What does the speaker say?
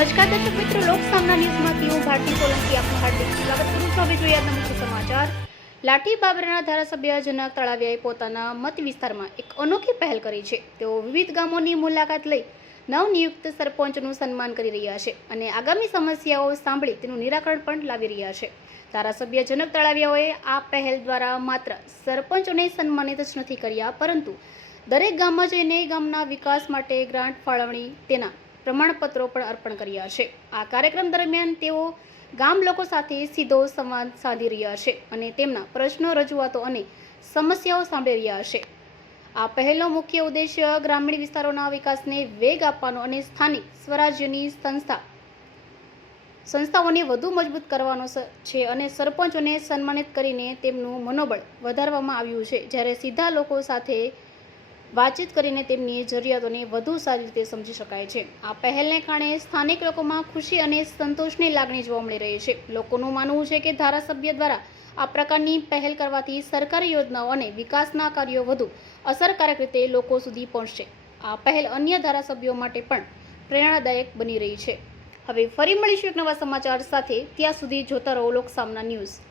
નમસ્કાર દર્શક મિત્રો, લોક સામના ન્યૂઝમાંથી હું ભારતી સોલંકી આપનું હાર્દિક સ્વાગત કરું છું. હવે જોઈએ આજના મુખ્ય સમાચાર. લાઠી બાબરાના ધારાસભ્ય જનક તળાવિયાએ પોતાના મત વિસ્તારમાં એક અનોખી પહેલ કરી છે. તેઓ વિવિધ ગામોની મુલાકાત લઈ નવનિયુક્ત સરપંચનું સન્માન કરી રહ્યા છે અને આગામી સમસ્યાઓ સાંભળી તેનું નિરાકરણ પણ લાવી રહ્યા છે. ધારાસભ્ય જનક તળાવિયાઓએ આ પહેલ દ્વારા માત્ર સરપંચોને સન્માનિત જ નથી કર્યા, પરંતુ દરેક ગામમાં જઈને ગામના વિકાસ માટે ગ્રાન્ટ ફાળવણી, તેના પ્રમાણપત્રો પણ અર્પણ કર્યા છે. આ કાર્યક્રમ દરમિયાન તેઓ ગામ લોકો સાથે સીધો સંવાદ સાધી રહ્યા છે અને તેમના પ્રશ્નો, રજૂઆતો અને સમસ્યાઓ સાંભળી રહ્યા છે. આ પહેલો મુખ્ય ઉદ્દેશ્ય ગ્રામીણ વિસ્તારોના વિકાસને વેગ આપવાનો અને સ્થાનિક સ્વરાજ્યની સંસ્થા, સંસ્થાઓને વધુ મજબૂત કરવાનો છે અને સરપંચોને સન્માનિત કરીને તેમનું મનોબળ વધારવામાં આવ્યું છે. જ્યારે સીધા લોકો સાથે વાતચીત કરીને તેમની જરૂરિયાતોને વધુ સારી રીતે સમજી શકાય છે. આ પહેલને કારણે સ્થાનિક લોકોમાં ખુશી અને સંતોષની લાગણી જોવા મળી રહી છે. લોકોનું માનવું છે કે ધારાસભ્ય દ્વારા આ પ્રકારની પહેલ કરવાથી સરકારી યોજનાઓ અને વિકાસના કાર્યો વધુ અસરકારક રીતે લોકો સુધી પહોંચશે. આ પહેલ અન્ય ધારાસભ્યો માટે પણ પ્રેરણાદાયક બની રહી છે. હવે ફરી મળીશું એક નવા સમાચાર સાથે. ત્યાં સુધી જોતા રહો લોક સામના ન્યૂઝ.